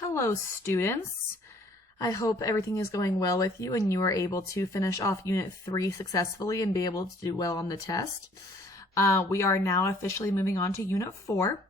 Hello, students. I hope everything is going well with you and you are able to finish off Unit 3 successfully and be able to do well on the test. We are now officially moving on to Unit 4.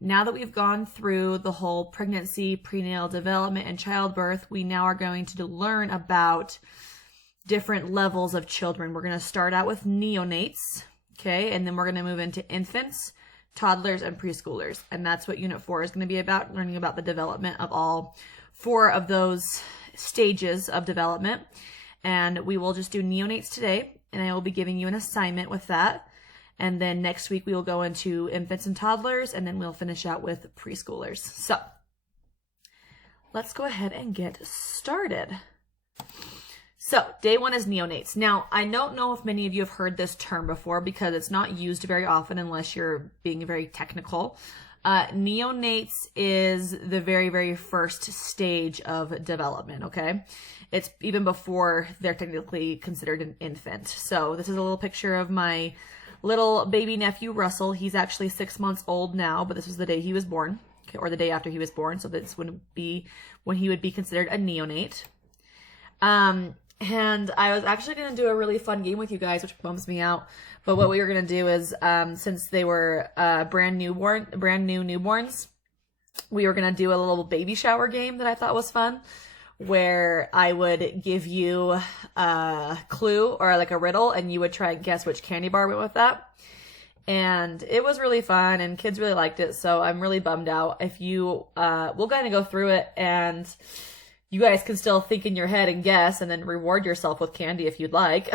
Now that we've gone through the whole pregnancy, prenatal development, and childbirth, we now are going to learn about different levels of children. We're going to start out with neonates, okay, and then we're going to move into infants, toddlers, and preschoolers. And that's what Unit 4 is going to be about, learning about the development of all 4 of those stages of development. And we will just do neonates today, and I will be giving you an assignment with that. And then next week we will go into infants and toddlers, and then we'll finish out with preschoolers. So let's go ahead and get started. So day 1 is neonates. Now, I don't know if many of you have heard this term before because it's not used very often unless you're being very technical. Neonates is the very, very first stage of development, okay? It's even before they're technically considered an infant. So this is a little picture of my little baby nephew, Russell. He's actually 6 months old now, but this was the day he was born, okay, or the day after he was born. So this would be when he would be considered a neonate. And I was actually going to do a really fun game with you guys, which bums me out. But what we were going to do is, since they were brand new newborns, we were going to do a little baby shower game that I thought was fun, where I would give you a clue or like a riddle, and you would try and guess which candy bar went with that. And it was really fun, and kids really liked it, so I'm really bummed out. If you, we'll kind of go through it, and you guys can still think in your head and guess, and then reward yourself with candy if you'd like.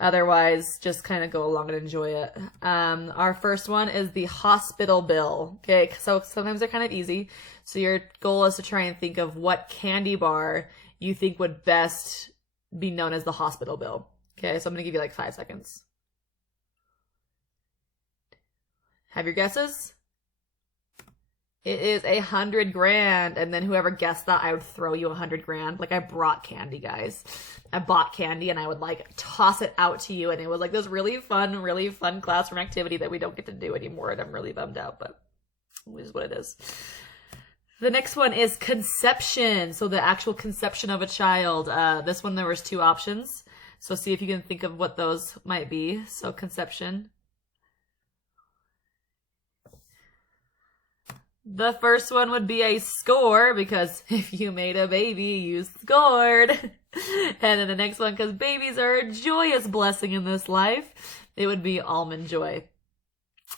Otherwise, just kind of go along and enjoy it. Our first one is the hospital bill. Okay, so sometimes they're kind of easy. So your goal is to try and think of what candy bar you think would best be known as the hospital bill. Okay, so I'm going to give you like 5 seconds. Have your guesses? It is $100 grand, and then whoever guessed that, I would throw you $100 grand. Like, I brought candy, guys. I bought candy, and I would like toss it out to you, and it was like this really fun classroom activity that we don't get to do anymore, and I'm really bummed out, but it is what it is. The next one is conception, so the actual conception of a child. This one there was 2 options, so see if you can think of what those might be. So conception. The first one would be a score, because if you made a baby, you scored. And then the next one, because babies are a joyous blessing in this life, it would be almond joy.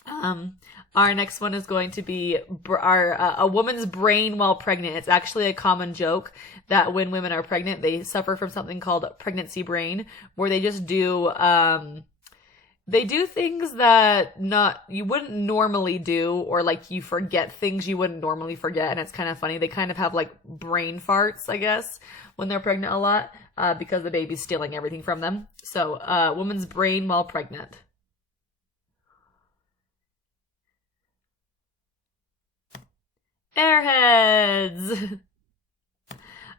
Our next one is going to be a woman's brain while pregnant. It's actually a common joke that when women are pregnant, they suffer from something called pregnancy brain, where they just do they do things that you wouldn't normally do, or like you forget things you wouldn't normally forget, and it's kind of funny. They kind of have like brain farts, I guess, when they're pregnant a lot, because the baby's stealing everything from them. So, woman's brain while pregnant. Airheads!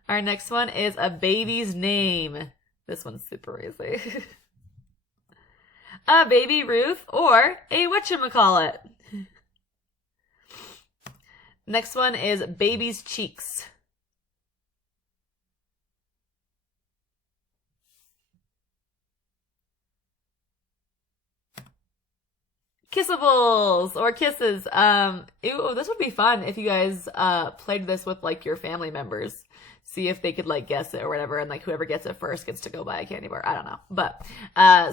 Our next one is a baby's name. This one's super easy. A baby Ruth, or a whatchamacallit. Next one is baby's cheeks. Kissables, or kisses. Ew, this would be fun if you guys played this with like your family members. See if they could like guess it or whatever, and like whoever gets it first gets to go buy a candy bar. I don't know. But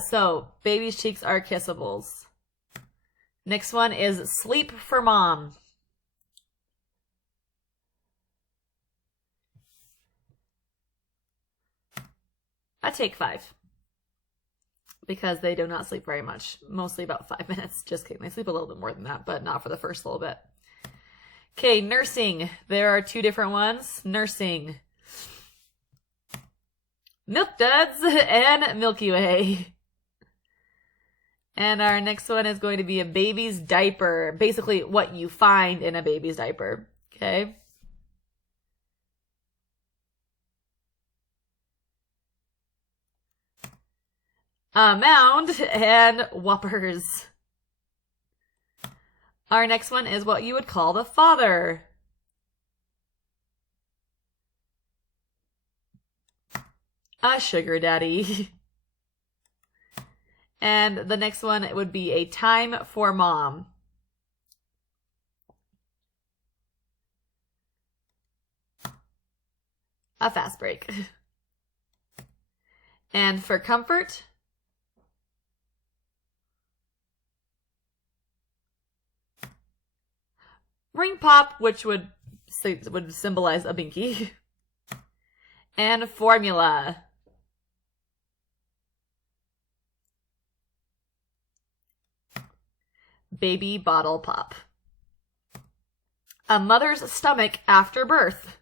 so baby's cheeks are kissables. Next one is sleep for mom. I take 5. Because they do not sleep very much. Mostly about 5 minutes. Just kidding. They sleep a little bit more than that, but not for the first little bit. Okay, nursing. There are 2 different ones. Nursing. Milk Duds and Milky Way. And our next one is going to be a baby's diaper. Basically, what you find in a baby's diaper. Okay? Mound and Whoppers. Our next one is what you would call the father. A sugar daddy. And the next one would be a time for mom. A fast break. And for comfort, ring pop, which would symbolize a binky. And formula. Baby bottle pop. A mother's stomach after birth.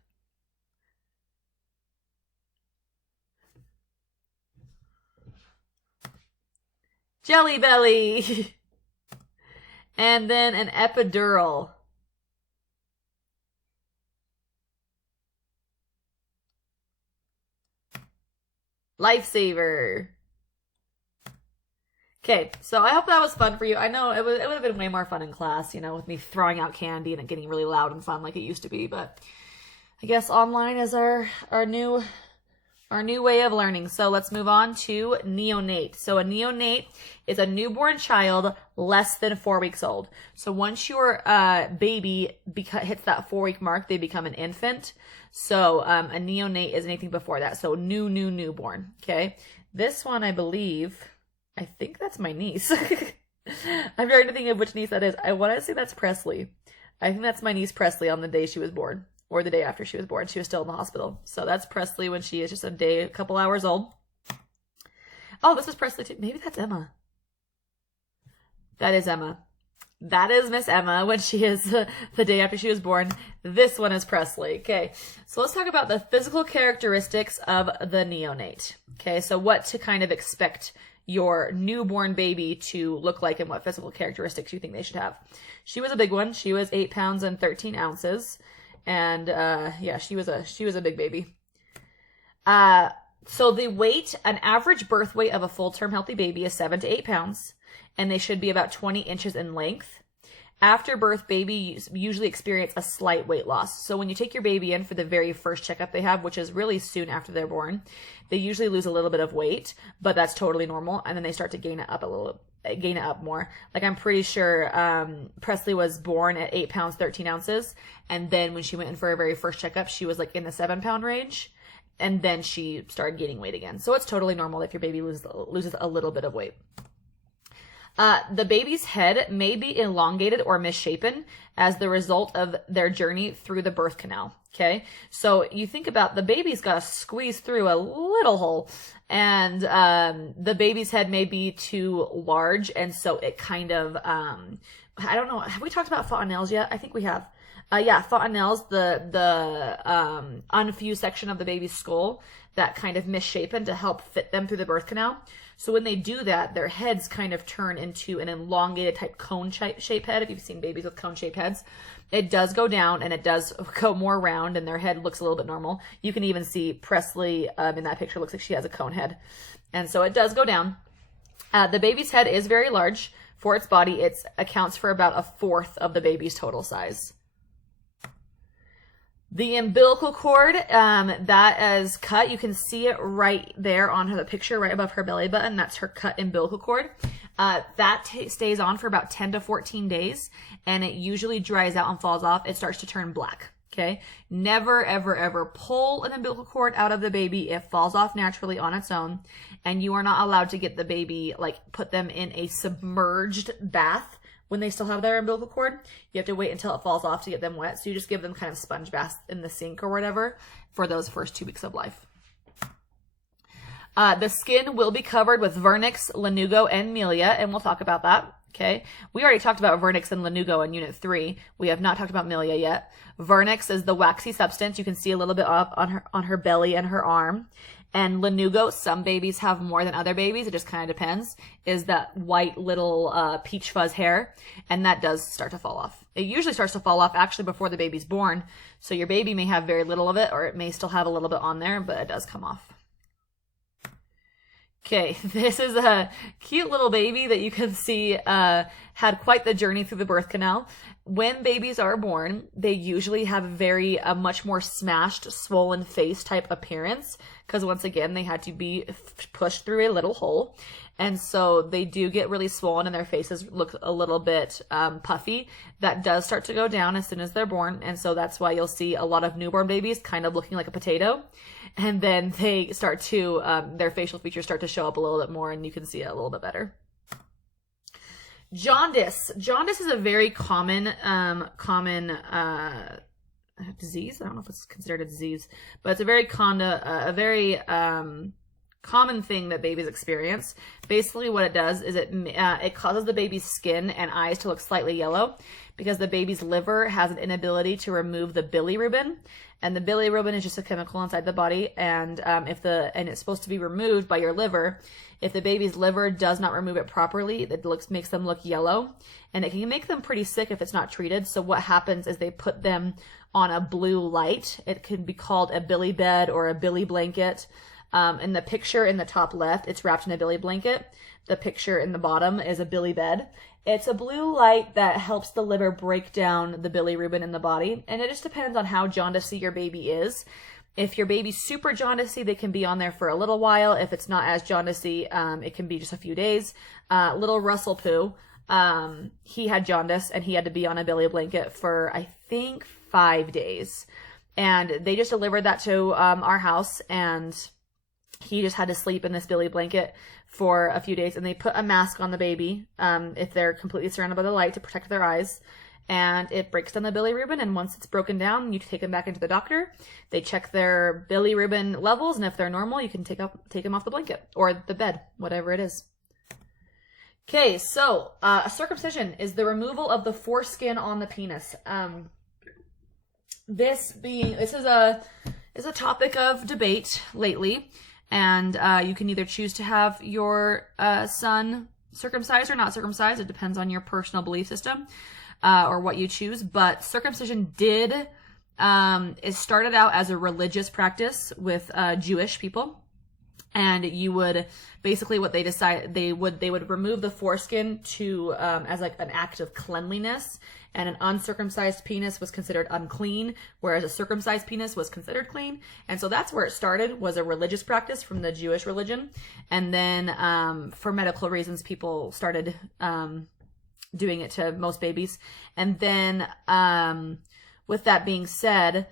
Jelly belly. And then an epidural. Lifesaver. Okay, so I hope that was fun for you. I know it would have been way more fun in class, you know, with me throwing out candy and it getting really loud and fun like it used to be, but I guess online is our new way of learning. So let's move on to neonate. So a neonate is a newborn child less than 4 weeks old. So once your baby hits that 4-week mark, they become an infant. So a neonate is anything before that. So newborn. Okay. This one, I think that's my niece. I'm trying to think of which niece that is. I want to say that's Presley. I think that's my niece Presley on the day she was born. Or the day after she was born. She was still in the hospital. So that's Presley when she is just a couple hours old. Oh, this is Presley too. Maybe that's Emma. That is Emma. That is Miss Emma when she is the day after she was born. This one is Presley. Okay, so let's talk about the physical characteristics of the neonate. Okay, so what to kind of expect your newborn baby to look like and what physical characteristics you think they should have. She was a big one. She was 8 pounds and 13 ounces. And yeah, she was a big baby. So the weight, an average birth weight of a full-term healthy baby is 7 to 8 pounds, and they should be about 20 inches in length. After birth, babies usually experience a slight weight loss. So when you take your baby in for the very first checkup they have, which is really soon after they're born, they usually lose a little bit of weight, but that's totally normal. And then they start to gain it up more. Like I'm pretty sure Presley was born at 8 pounds, 13 ounces. And then when she went in for her very first checkup, she was like in the 7-pound range. And then she started gaining weight again. So it's totally normal if your baby loses a little bit of weight. The baby's head may be elongated or misshapen as the result of their journey through the birth canal. Okay, so you think about the baby's got to squeeze through a little hole, and the baby's head may be too large, and so it kind of I don't know. Have we talked about fontanelles yet? I think we have. Yeah, fontanelles, the unfused section of the baby's skull that kind of misshapen to help fit them through the birth canal. So when they do that, their heads kind of turn into an elongated type cone-shaped head. If you've seen babies with cone-shaped heads, it does go down and it does go more round, and their head looks a little bit normal. You can even see Presley in that picture. Looks like she has a cone head, and so it does go down. The baby's head is very large for its body. It accounts for about 1/4 of the baby's total size. The umbilical cord, that is cut. You can see it right there on the picture, right above her belly button. That's her cut umbilical cord. That stays on for about 10 to 14 days, and it usually dries out and falls off. It starts to turn black. Okay. Never, ever, ever pull an umbilical cord out of the baby. It falls off naturally on its own, and you are not allowed to get the baby, put them in a submerged bath when they still have their umbilical cord. You have to wait until it falls off to get them wet. So you just give them kind of sponge baths in the sink or whatever for those first 2 weeks of life. The skin will be covered with vernix, lanugo, and milia, and we'll talk about that. Okay. We already talked about vernix and lanugo in Unit 3. We have not talked about milia yet. Vernix is the waxy substance. You can see a little bit up on her belly and her arm. And lanugo, some babies have more than other babies. It just kind of depends. Is that white little peach fuzz hair. And that does start to fall off. It usually starts to fall off actually before the baby's born. So your baby may have very little of it, or it may still have a little bit on there, but it does come off. Okay, this is a cute little baby that you can see had quite the journey through the birth canal. When babies are born, they usually have a much more smashed, swollen face type appearance because once again, they had to be pushed through a little hole. And so they do get really swollen and their faces look a little bit puffy. That does start to go down as soon as they're born. And so that's why you'll see a lot of newborn babies kind of looking like a potato. And then they start to, their facial features start to show up a little bit more and you can see it a little bit better. Jaundice. Jaundice is a very common disease. I don't know if it's considered a disease, but it's a very common thing that babies experience. Basically what it does is it causes the baby's skin and eyes to look slightly yellow because the baby's liver has an inability to remove the bilirubin, and the bilirubin is just a chemical inside the body, and it's supposed to be removed by your liver. If the baby's liver does not remove it properly, it makes them look yellow, and it can make them pretty sick if it's not treated. So what happens is they put them on a blue light. It can be called a billy bed or a billy blanket. In the picture in the top left, it's wrapped in a billy blanket. The picture in the bottom is a billy bed. It's a blue light that helps the liver break down the bilirubin in the body, and it just depends on how jaundicey your baby is. If your baby's super jaundicey, they can be on there for a little while. If it's not as jaundicey, it can be just a few days. Little Russell Poo, he had jaundice and he had to be on a billy blanket for, I think, 5 days. And they just delivered that to our house, and he just had to sleep in this billy blanket for a few days. And they put a mask on the baby if they're completely surrounded by the light to protect their eyes. And it breaks down the bilirubin, and once it's broken down, you take them back into the doctor. They check their bilirubin levels, and if they're normal, you can take them off the blanket or the bed, whatever it is. Okay, so a circumcision is the removal of the foreskin on the penis. This is a topic of debate lately, and you can either choose to have your son circumcised or not circumcised. It depends on your personal belief system. Or what you choose, but circumcision it started out as a religious practice with Jewish people, and you would basically what they decided they would remove the foreskin to as like an act of cleanliness, and an uncircumcised penis was considered unclean, whereas a circumcised penis was considered clean. And so that's where it started, was a religious practice from the Jewish religion, and then for medical reasons people started doing it to most babies. And then with that being said,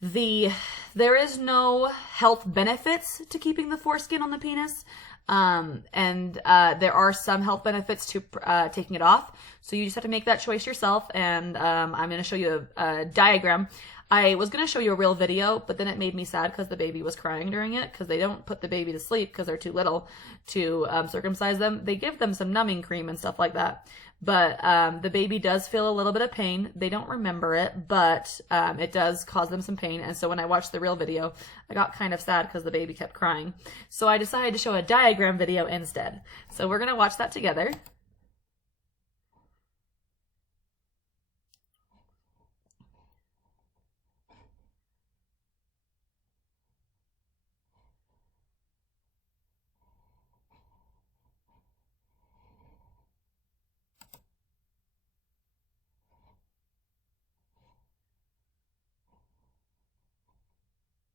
there is no health benefits to keeping the foreskin on the penis, and there are some health benefits to taking it off. So you just have to make that choice yourself. And I'm going to show you a diagram. I was going to show you a real video, but then it made me sad because the baby was crying during it, because they don't put the baby to sleep because they're too little to circumcise them. They give them some numbing cream and stuff like that. But the baby does feel a little bit of pain. They don't remember it, but it does cause them some pain. And so when I watched the real video, I got kind of sad because the baby kept crying. So I decided to show a diagram video instead. So we're going to watch that together.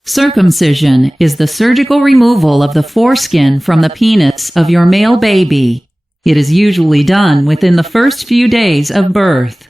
Circumcision is the surgical removal of the foreskin from the penis of your male baby. It is usually done within the first few days of birth.